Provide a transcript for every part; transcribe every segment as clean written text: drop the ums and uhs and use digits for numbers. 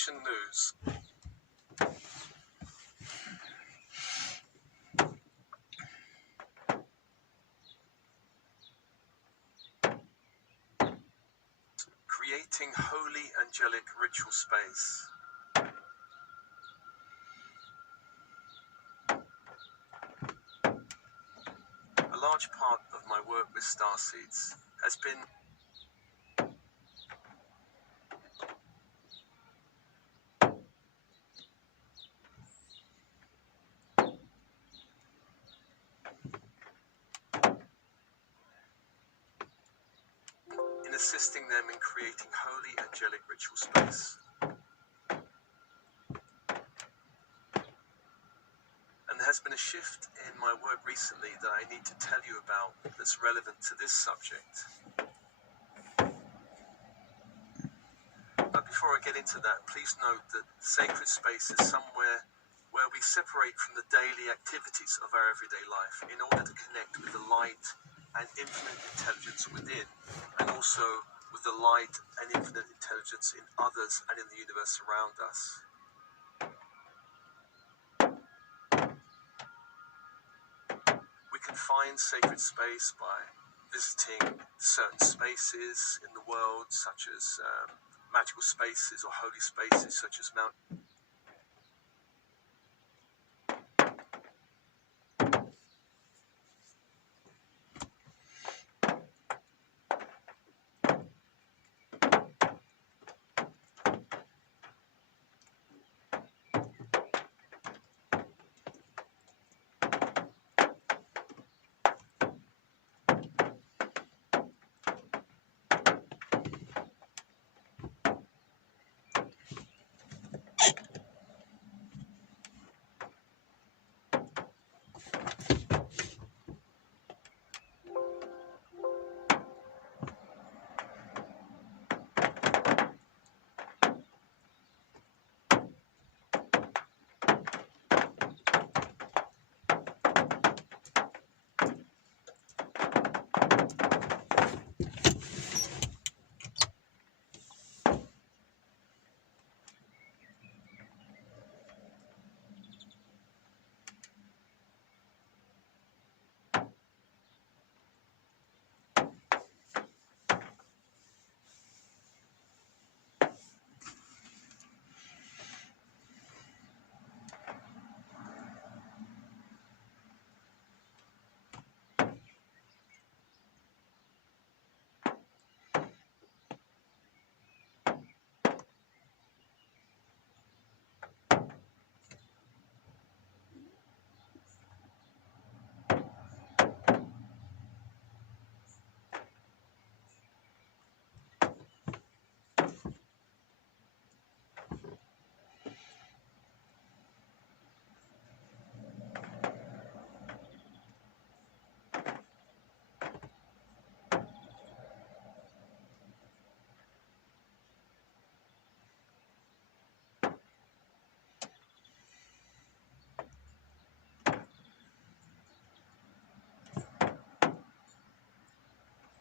Action News. Creating holy angelic ritual space. A large part of my work with starseeds has been in assisting them in creating holy angelic ritual space. And there has been a shift in my work recently that I need to tell you about that's relevant to this subject. But before I get into that, please note that sacred space is somewhere where we separate from the daily activities of our everyday life in order to connect with the light and infinite intelligence within, and also with the light and infinite intelligence in others and in the universe around us. We can find sacred space by visiting certain spaces in the world, such as magical spaces or holy spaces, such as Mount.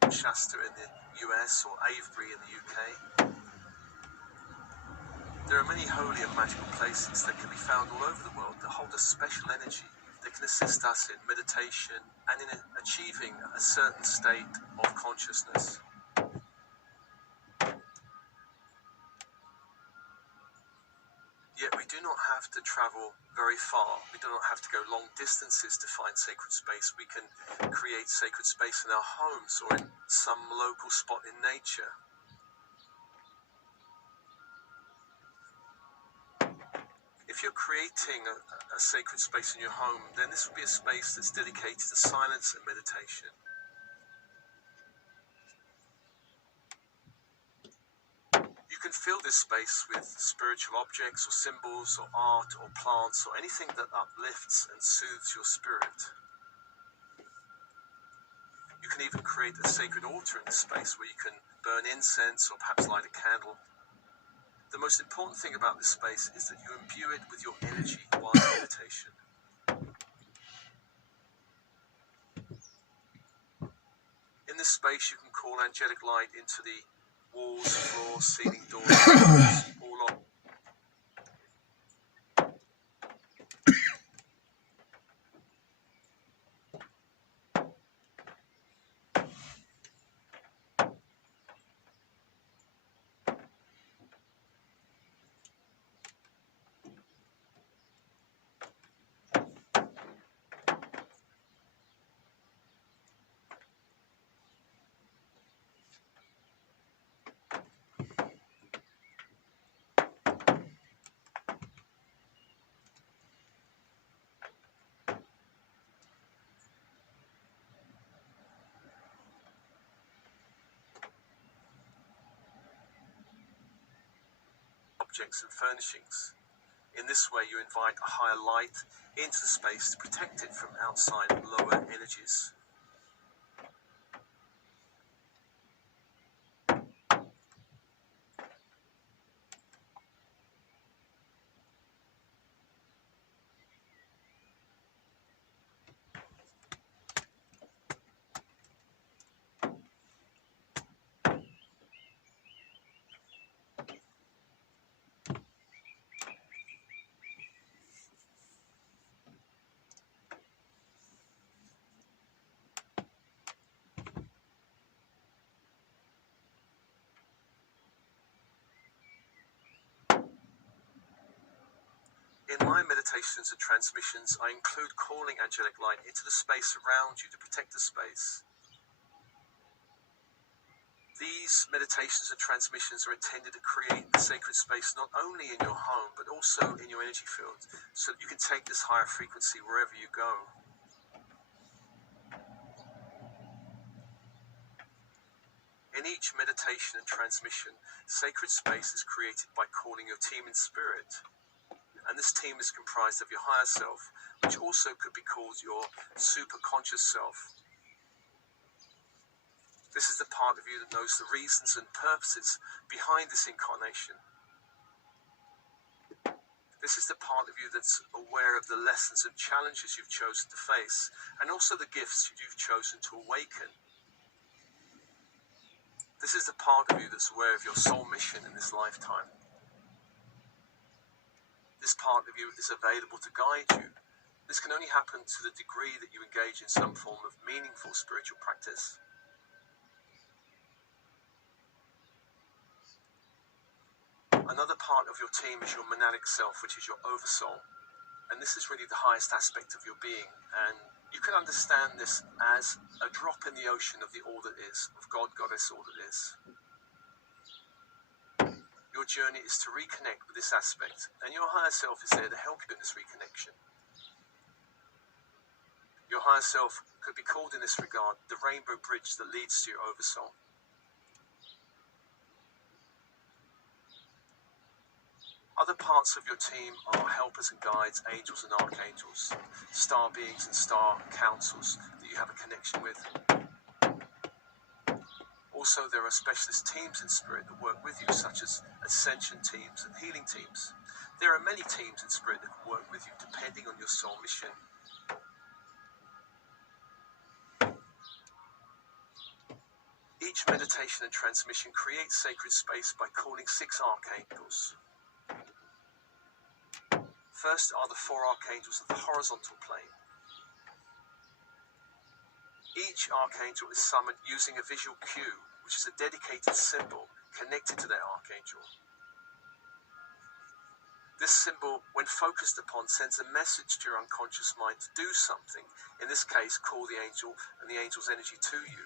Shasta in the US or Avebury in the UK. There are many holy and magical places that can be found all over the world that hold a special energy that can assist us in meditation and in achieving a certain state of consciousness. Yet we do not have to travel very far. We do not have to go long distances to find sacred space. We can create sacred space in our homes or in some local spot in nature. If you're creating a sacred space in your home, then this will be a space that's dedicated to silence and meditation. You can fill this space with spiritual objects or symbols or art or plants or anything that uplifts and soothes your spirit. You can even create a sacred altar in this space where you can burn incense or perhaps light a candle. The most important thing about this space is that you imbue it with your energy while in meditation. In this space, you can call angelic light into the walls, floors, ceiling, doors, all on. objects and furnishings. In this way, you invite a higher light into the space to protect it from outside lower energies. In my meditations and transmissions, I include calling angelic light into the space around you to protect the space. These meditations and transmissions are intended to create a sacred space not only in your home, but also in your energy field, so that you can take this higher frequency wherever you go. In each meditation and transmission, sacred space is created by calling your team in spirit. And this team is comprised of your higher self, which also could be called your superconscious self. This is the part of you that knows the reasons and purposes behind this incarnation. This is the part of you that's aware of the lessons and challenges you've chosen to face, and also the gifts you've chosen to awaken. This is the part of you that's aware of your soul mission in this lifetime. This part of you is available to guide you. This can only happen to the degree that you engage in some form of meaningful spiritual practice. Another part of your team is your monadic self, which is your oversoul. And this is really the highest aspect of your being. And you can understand this as a drop in the ocean of the all that is, of God, Goddess, all that is. Your journey is to reconnect with this aspect, and your higher self is there to help you in this reconnection. Your higher self could be called in this regard the rainbow bridge that leads to your oversoul. Other parts of your team are helpers and guides, angels and archangels, star beings and star councils that you have a connection with. Also, there are specialist teams in spirit that work with you, such as ascension teams and healing teams. There are many teams in spirit that can work with you depending on your soul mission. Each meditation and transmission creates sacred space by calling 6 archangels. First are the 4 archangels of the horizontal plane. Each archangel is summoned using a visual cue, which is a dedicated symbol connected to their archangel. This symbol, when focused upon, sends a message to your unconscious mind to do something. In this case, call the angel and the angel's energy to you.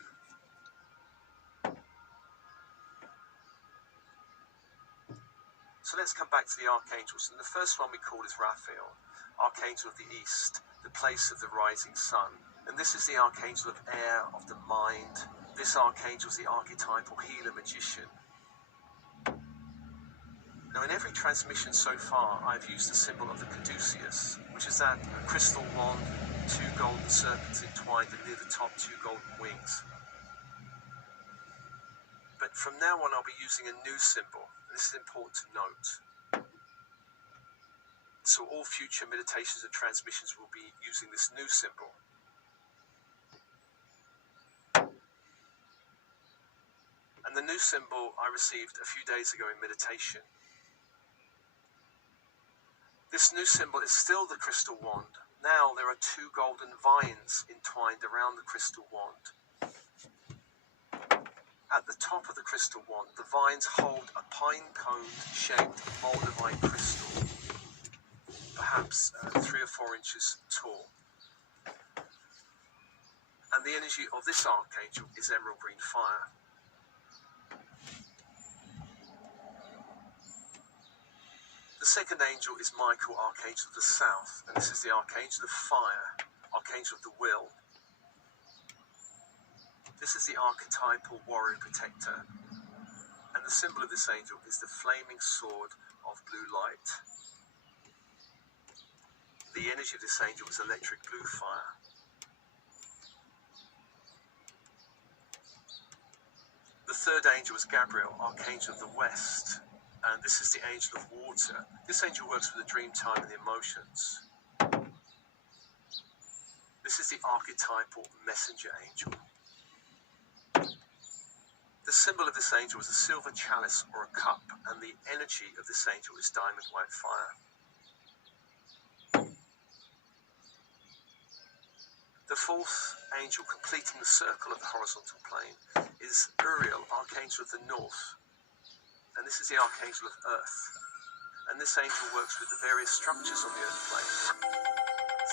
So let's come back to the archangels, and the first one we call is Raphael, Archangel of the East, the place of the rising sun. And this is the Archangel of air, of the mind. This Archangel is the archetypal healer magician. Now, in every transmission so far, I've used the symbol of the caduceus, which is that crystal wand, 2 golden serpents entwined, and near the top 2 golden wings. But from now on, I'll be using a new symbol. This is important to note. So all future meditations and transmissions will be using this new symbol. And the new symbol I received a few days ago in meditation. This new symbol is still the crystal wand. Now there are 2 golden vines entwined around the crystal wand. At the top of the crystal wand, the vines hold a pine cone-shaped moldavite crystal, perhaps 3 or 4 inches tall. And the energy of this archangel is emerald green fire. The second angel is Michael, Archangel of the South, and this is the Archangel of Fire, Archangel of the Will. This is the archetypal warrior protector, and the symbol of this angel is the flaming sword of blue light. The energy of this angel is electric blue fire. The third angel is Gabriel, Archangel of the West, and this is the angel of water. This angel works with the dream time and the emotions. This is the archetypal messenger angel. The symbol of this angel is a silver chalice or a cup, and the energy of this angel is diamond white fire. The fourth angel completing the circle of the horizontal plane is Uriel, Archangel of the North, and this is the Archangel of Earth. And this angel works with the various structures on the earth plane,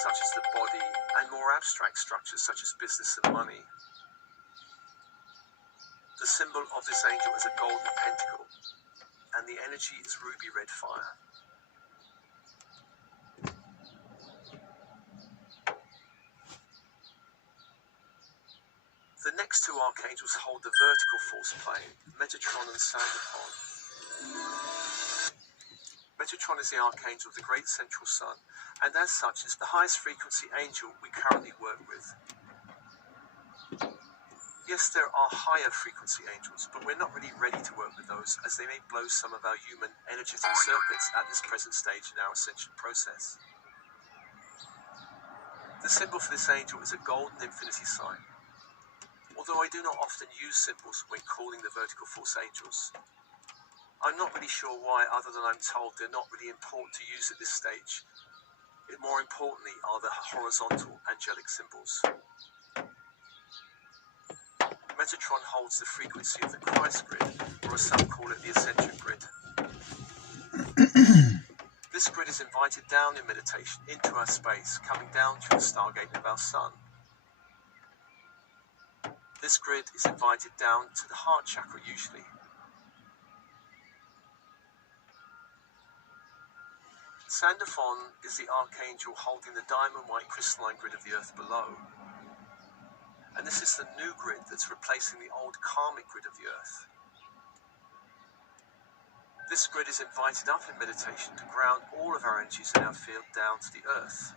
such as the body, and more abstract structures such as business and money. The symbol of this angel is a golden pentacle, and the energy is ruby red fire. The next two archangels hold the vertical force plane, Metatron and Sandalphon. Metatron is the archangel of the great central sun, and as such is the highest frequency angel we currently work with. Yes, there are higher frequency angels, but we're not really ready to work with those, as they may blow some of our human energetic circuits at this present stage in our ascension process. The symbol for this angel is a golden infinity sign. Although I do not often use symbols when calling the vertical force angels, I'm not really sure why, other than I'm told they're not really important to use at this stage. More importantly are the horizontal angelic symbols. Metatron holds the frequency of the Christ grid, or as some call it, the ascension grid. This grid is invited down in meditation into our space, coming down through the stargate of our sun. This grid is invited down to the heart chakra usually. Sandalphon is the archangel holding the diamond white crystalline grid of the earth below. And this is the new grid that's replacing the old karmic grid of the earth. This grid is invited up in meditation to ground all of our energies in our field down to the earth.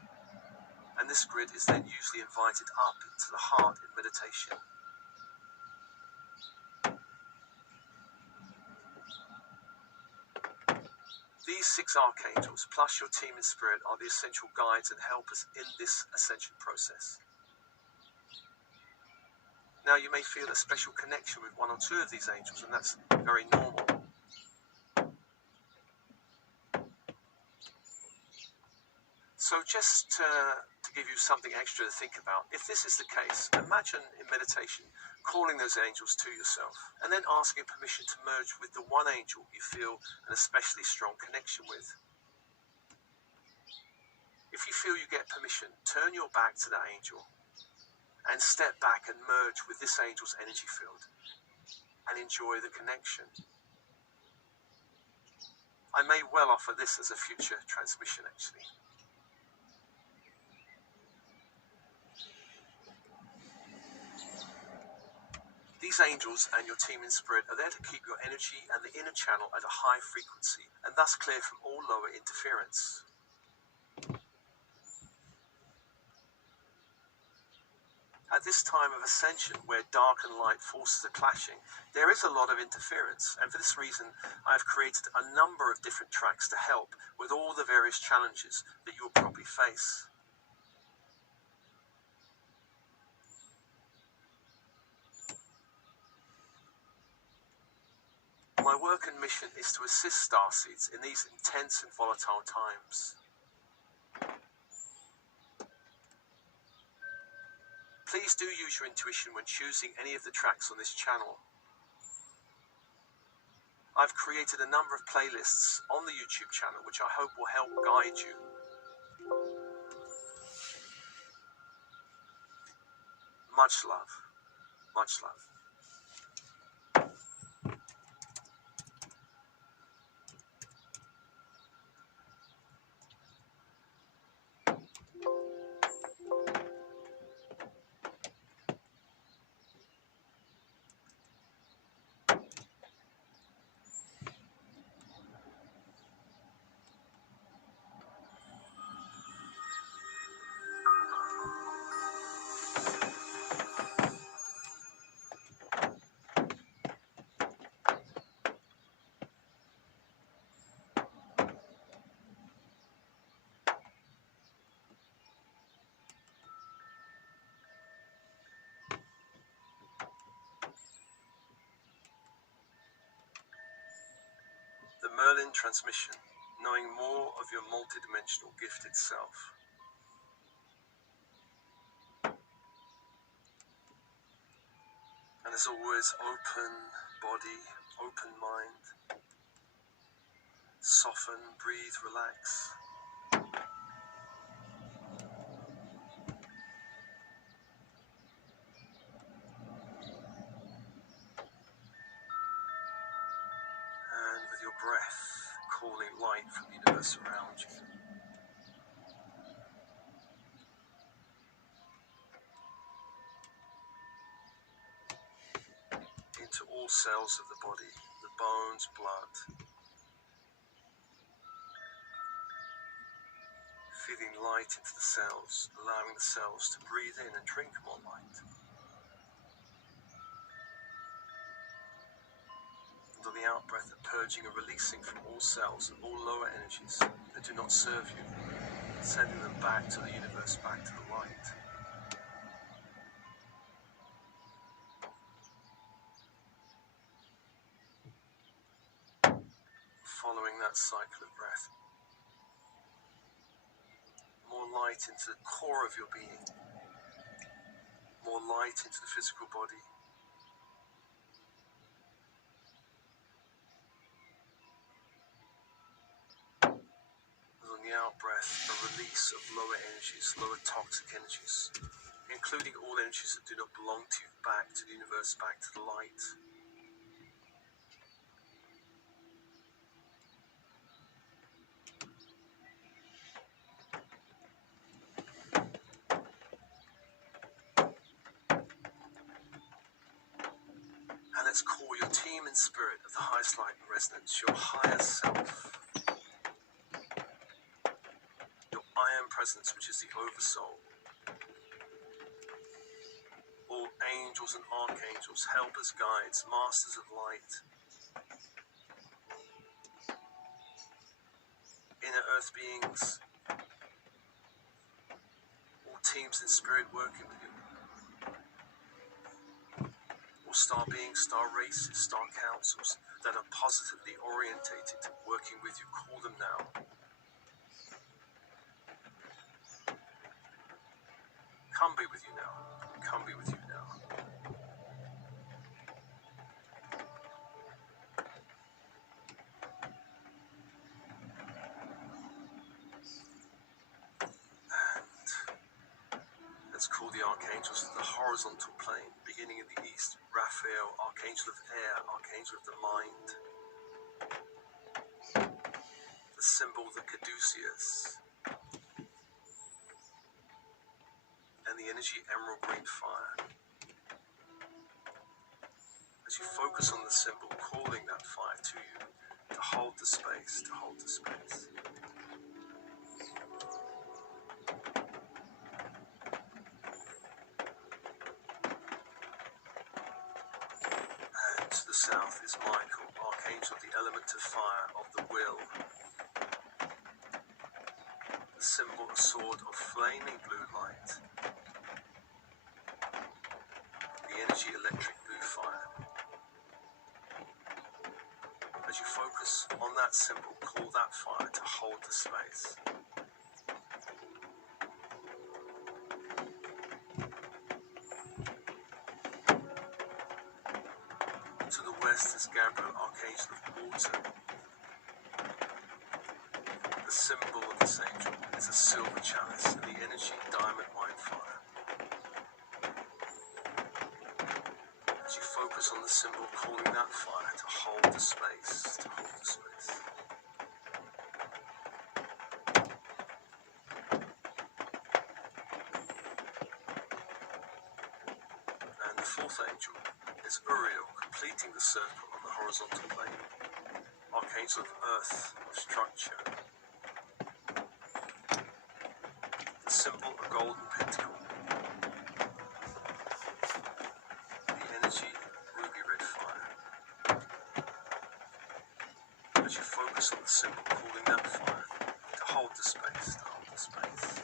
And this grid is then usually invited up into the heart in meditation. These 6 archangels, plus your team in spirit, are the essential guides and helpers in this ascension process. Now, you may feel a special connection with 1 or 2 of these angels, and that's very normal. So just to give you something extra to think about, if this is the case, imagine in meditation calling those angels to yourself, and then asking permission to merge with the one angel you feel an especially strong connection with. If you feel you get permission, turn your back to that angel, and step back and merge with this angel's energy field, and enjoy the connection. I may well offer this as a future transmission, actually. These angels and your team in spirit are there to keep your energy and the inner channel at a high frequency, and thus clear from all lower interference. At this time of ascension, where dark and light forces are clashing, there is a lot of interference, and for this reason, I have created a number of different tracks to help with all the various challenges that you will probably face. My work and mission is to assist starseeds in these intense and volatile times. Please do use your intuition when choosing any of the tracks on this channel. I've created a number of playlists on the YouTube channel which I hope will help guide you. Much love. Much love. Merlin transmission, knowing more of your multidimensional gifted self. And as always, open body, open mind, soften, breathe, relax. And with your breath, calling light from the universe around you. Into all cells of the body, the bones, blood. Feeding light into the cells, allowing the cells to breathe in and drink more light. And on the out-breath, purging and releasing from all cells and all lower energies that do not serve you, sending them back to the universe, back to the light. Following that cycle of breath, more light into the core of your being, more light into the physical body. And on the out-breath, a release of lower energies, lower toxic energies, including all energies that do not belong to you, back to the universe, back to the light. And let's call your team in spirit of the highest light and resonance, your higher self, your I am presence, which is the oversoul. All angels and archangels, helpers, guides, masters of light, inner earth beings, all teams in spirit working with you. Star beings, star races, star councils that are positively orientated, working with you. Call them now. Come be with you now. Come be with you now. And let's call the archangels of the horizontal plane, beginning in the east. Raphael, Archangel of Air, Archangel of the Mind. The symbol, the caduceus. And the energy, emerald green fire. As you focus on the symbol, calling that fire to you, to hold the space, to hold the space. And to the south is Michael, Archangel of the element of fire, of the will. The symbol, a sword of flaming blue light. The energy, electric blue fire. As you focus on that symbol, call that fire to hold the space. To the west is Gabriel, Archangel of Water. The symbol of this angel is a silver chalice, and the energy, diamond wine fire. As you focus on the symbol, calling that fire to hold the space, to hold the space. And the fourth angel is Uriel, completing the circle on the horizontal plane. Archangel of Earth, of structure. The symbol, a golden pentacle. The energy, ruby red fire. As you focus on the symbol, calling that fire to hold the space, to hold the space.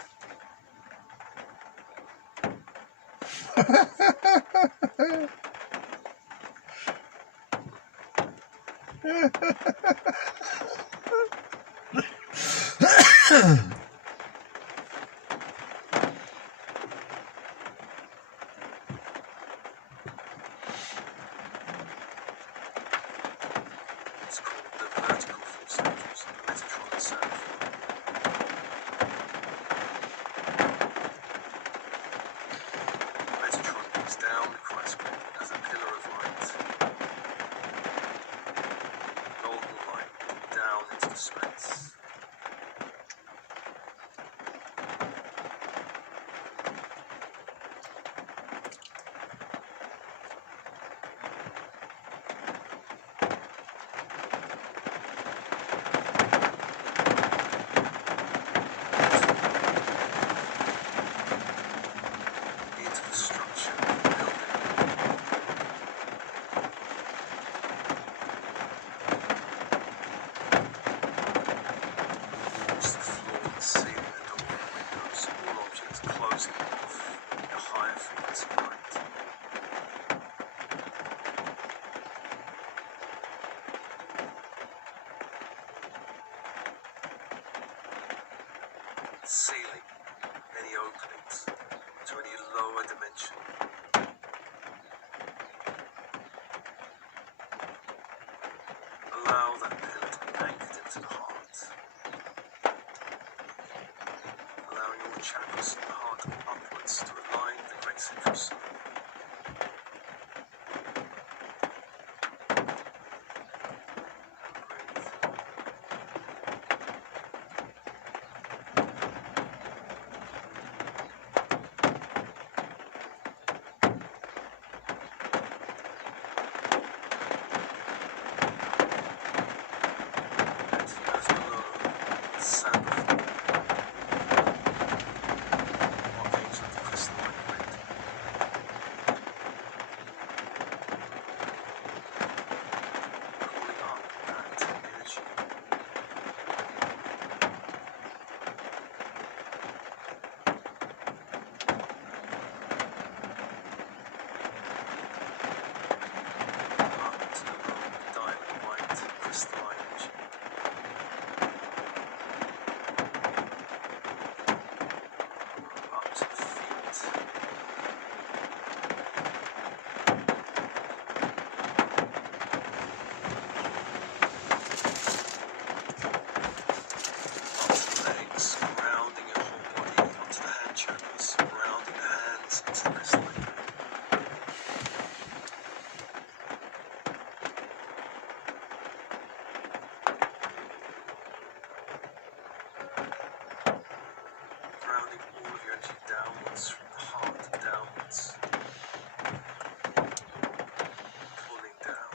sealing any openings to any lower dimension. Allow that pillar to be anchored into the heart, allowing all chakras from the heart upwards to align with the great central soul. Downwards from the heart, downwards, pulling down.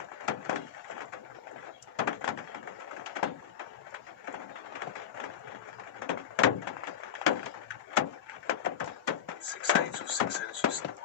6 angels, 6 energies in the